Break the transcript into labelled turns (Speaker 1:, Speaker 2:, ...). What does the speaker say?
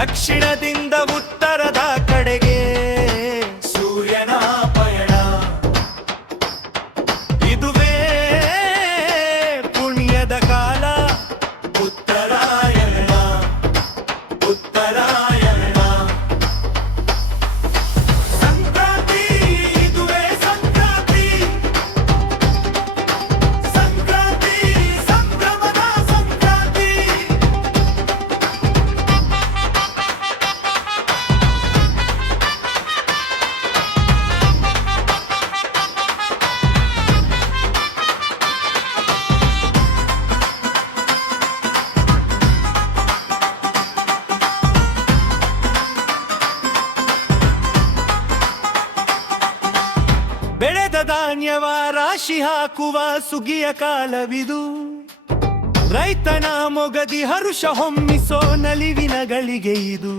Speaker 1: దక్షిణ ಬೆಳೆದ ಧಾನ್ಯವ ರಾಶಿ ಹಾಕುವ ಸುಗಿಯ ಕಾಲವಿದು. ರೈತನ ಮೊಗದಿ ಹರುಷ ಹೊಮ್ಮಿಸೋ ನಲಿವಿನ ಗಳಿಗೆ ಇದು